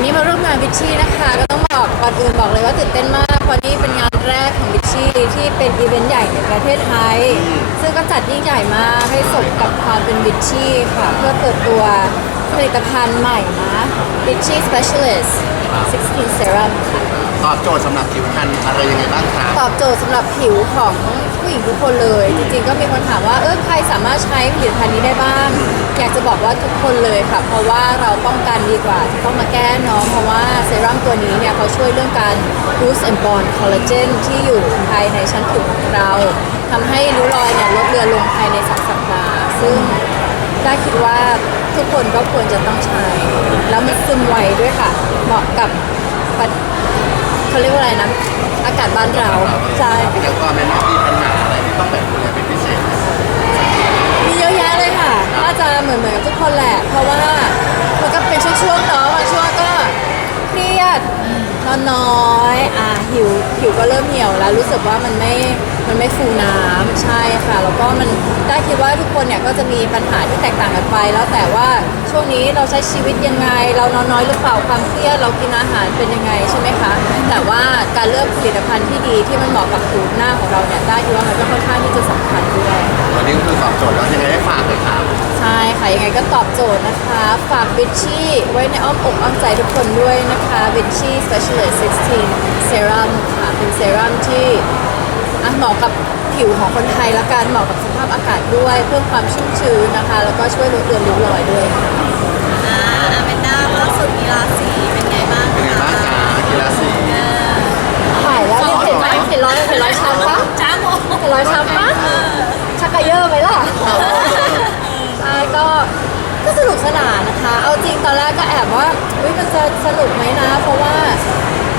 วันนี้มาร่วมงานวิชชี่นะคะก็ต้องบอกก่อนอื่นบอกเลยว่าตื่นเต้นมากเพราะนี่เป็นงานแรกของวิชชี่ที่เป็นอีเวนต์ใหญ่ในประเทศไทย ซึ่งก็จัดยิ่งใหญ่มากให้สมกับความเป็นวิชชี่ค่ะ เพื่อเปิดตัวผลิตภัณฑ์ใหม่นะวิชชี่ Specialist 16 Serum ค่ะ ตอบโจทย์สำหรับผิวพรรณอะไรยังไงบ้างคะ ตอบโจทย์สำหรับผิวของ ผู้หญิงทุกคนเลย จริงๆก็มีคนถามว่าเออใครสามารถใช้ผลิตภัณฑ์นี้ได้บ้าง อยากจะบอกว่าทุกคนเลยค่ะ เพราะว่าเราป้องกันดีกว่าที่ต้องมาแก้เน้องเพราะว่าเซรั่มตัวนี้เนี่ยเขาช่วยเรื่องการ boost and bond collagen ที่อยู่ภายในชั้นผิวของเราทำให้ริ้วรอยเนี่ยลดเลือนลงภายในสองสัปดาห์ซึ่งได้คิดว่าทุกคนก็ควรจะต้องใช้ แล้วมันซึมไวด้วยค่ะ เหมาะกับปัจเขาเรียกว่าอะไรนะ อากาศบ้านเราใช่ แล้วก็ไม่น่ามีปัญหา ต้องแบบดูแลเป็นพิเศษมมีเยอะแยะเลยค่ะน่าจะเหมือนเหมือนกับทุกคนแหละ เพราะว่ามันก็เป็นช่วงๆเนาะบางช่วงก็เครียดนอนน้อย อ่าหิวผิวก็เริ่มเหี่ยวแล้วรู้สึกว่ามันไม่ มันไม่ฟูน้ำใช่ค่ะ แล้วก็มันได้คิดว่าทุกคนเนี่ยก็จะมีปัญหาที่แตกต่างกันไป แล้วแต่ว่าช่วงนี้เราใช้ชีวิตยังไง เรานอนน้อยหรือเปล่าความเครียดเรากินอาหารเป็นยังไงใช่ไหมคะ แต่ว่าการเลือกผลิตภัณฑ์ที่ดีที่มันเหมาะกับผิวหน้าของเราเนี่ยได้คิดว่ามันก็ค่อนข้างที่จะสำคัญด้วย วันนี้ก็คือตอบโจทย์แล้วยังไงให้ฝากเลยครับ ใช่ค่ะ ยังไงก็ตอบโจทย์นะคะ ฝากวิชชี่ไว้ในอ้อมอกอ้อมใจทุกคนด้วยนะคะวิชชี่ Specialist 16 Serum ค่ะ เป็นเซรั่มที่ อะเหมาะกับผิวของคนไทยและกันเหมาะกับสภาพอากาศด้วย เพิ่มความชุ่มชื้นนะคะ แล้วก็ช่วยลดเลือนริ้วรอยด้วยค่ะอ่าอาเมนด้าล่าสุดมีราศีเป็นไงบ้างเป็นไงบ้างคะกีฬาสีถ่ายแล้วเนี่ยเห็นไหมเห็นรอยเห็นรอยช้ำปะจ้าโมเห็นรอยช้ำปะชักกระเยอะไหมล่ะใช่ก็ก็สนุกสนานนะคะ เอาจริงตอนแรกก็แอบว่าเฮ้ยมันจะสนุกไหมนะ เพราะว่า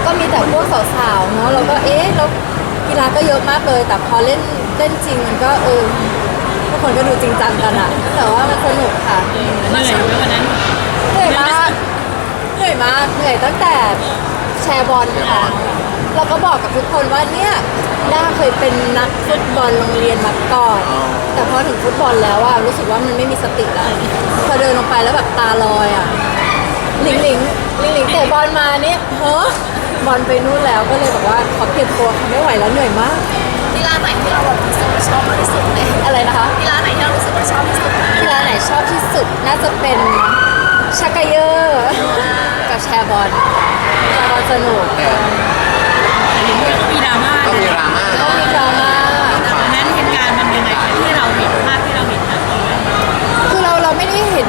ก็มีแต่พวกสาวๆเนาะเราก็เอ๊ะแล้ว กีฬาก็เยอะมากเลย แต่พอเล่นเล่นจริงมันก็เออทุกคนก็ดูจริงจังกันอะแต่ว่ามันสนุกค่ะเหนื่อยไหมวันนั้นเหนื่อยมากเหนื่อยมากเหนื่อยตั้งแต่แชร์บอลค่ะเราก็บอกกับทุกคนว่าเนี่ยด้าเคยเป็นนักฟุตบอลโรงเรียนมาก่อน แต่พอถึงฟุตบอลแล้วอะรู้สึกว่ามันไม่มีสติแล้วพอเดินลงไปแล้วแบบตาลอยอะหลิงหลิงหลิงหลิงเตะบอลมาเนี่ยเฮ้บอลไปนู่นแล้วก็เลยแบบว่าขอ เปลี่ยนตัวไม่ไหวแล้วเหนื่อยมากกีฬาไหนที่เราแบบรู้สึกว่าชอบมากที่สุดเลยอะไรนะคะกีฬาไหนที่เรารู้สึกว่าชอบที่สุดกีฬาไหนชอบที่สุดน่าจะเป็นชักเกยอร์กับแชร์บอลแชร์บอลสนุกแต่แต่เห็นว่าก็มีดราม่าต้องมีดราม่าก็เนาะมีดราม่าวันนั้นเหตุการณ์มันยังไงคะที่เราเห็นภาพที่เราเห็นนะคือเราเราไม่ได้เห็น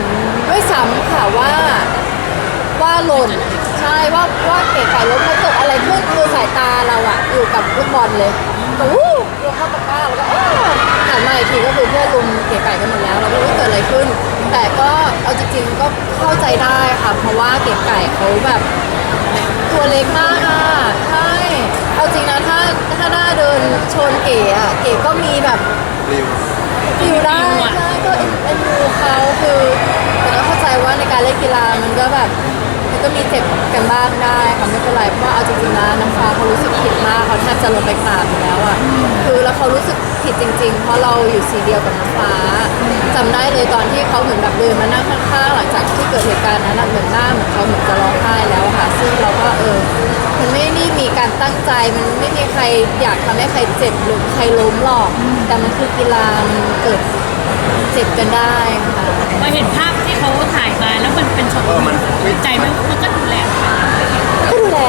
ด้วยซ้ำค่ะว่าว่าหล่นใช่ว่าว่าเก๋ไก่ล้มแล้วเกิดอะไรขึ้นคือสายตาเราอะอยู่กับลูกบอลเลยก็วู้ลงเข้าตะกร้าแล้วก็อ้าวหันมาอีกทีก็คือเพื่อนลุมเก๋ไก่กันหมดแล้วเราก็รู้ว่าเกิดอะไรขึ้น แต่ก็เอาจริงๆก็เข้าใจได้ค่ะ เพราะว่าเก๋ไก่เขาแบบตัวเล็กมากอะใช่เอาจริงนะถ้าถ้าหน้าเดินชนเก๋อะเก๋ก็มีแบบ ริวฟิวได้ใช่ก็เอ็นเอ็นดูเขาคือแต่ก็เข้าใจว่าในการเล่นกีฬามันก็แบบมัน ก็มีเจ็บกันบ้างได้ค่ะไม่เป็นไรเพราะว่าเอาจริงๆนะน้ำฟ้าเขารู้สึกผิดมากเขาแทบจะลงไปกราบอยู่แล้วอะคือแล้วเขารู้สึกผิดจริง ๆ เพราะเราอยู่สีเดียวกับน้ำฟ้าจำได้เลยตอนที่เขาเหมือนแบบเดินมานั่งข้างๆหลังจากที่เกิดเหตุการณ์นั้นอะเหมือนหน้าเหมือนเขาเหมือนจะร้องไห้แล้วอะค่ะ ซึ่งเราก็เออมันไม่ได้มีการตั้งใจมันไม่มีใครอยากทำให้ใครเจ็บหรือใครล้มหรอก แต่มันคือกีฬามันเกิดเจ็บกันได้ค่ะ พอเห็นภาพ มันไม่ใจมันมันก็ดูแลก็ดูแล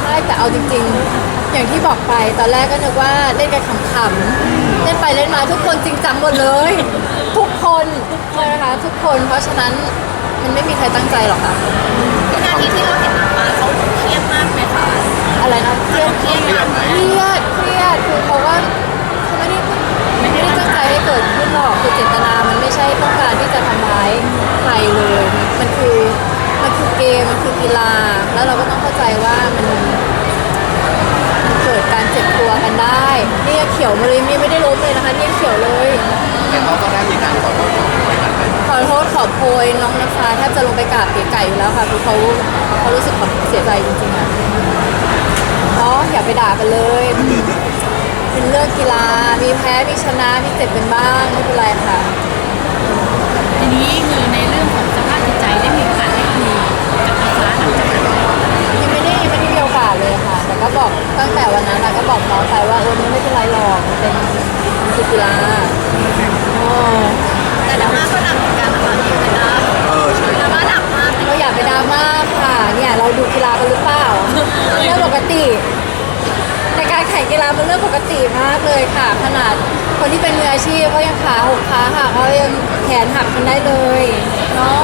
ใช่แต่เอาจริง ๆ อย่างที่บอกไปตอนแรกก็นึกว่าเล่นกันขำๆเล่นไปเล่นมาทุกคนจริงจังหมดเลย ทุกคนทุกคนนะคะ ทุกคน เพราะฉะนั้นมันไม่มีใครตั้งใจหรอกค่ะนาทีที่เราเห็นน้ำฟ้าเขาเครียดมากไหมคะอะไรนะเครียดเครียดเครียดไหมเครียดเครียดคือเขาว่ โอยน้องน้ำฟ้าแทบจะลงไปกราบเก๋ไก่อยู่แล้วค่ะคือเขาเขารู้สึกแบบเสียใจจริงๆอะเนาะอย่าไปด่ากันเลยเป็นเรื่องกีฬามีแพ้มีชนะมีเจ็บกันบ้างไม่เป็นไรค่ะทีนี้ รื่องปกติมากเลยค่ะ ขนาดคนที่เป็นมืออาชีพก็ยังขาหกขาหักเขายังแขนหักกันได้เลยเนาะ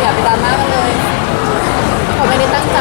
อย่าไปตามมากเลยเขาไม่ได้ตั้งใจ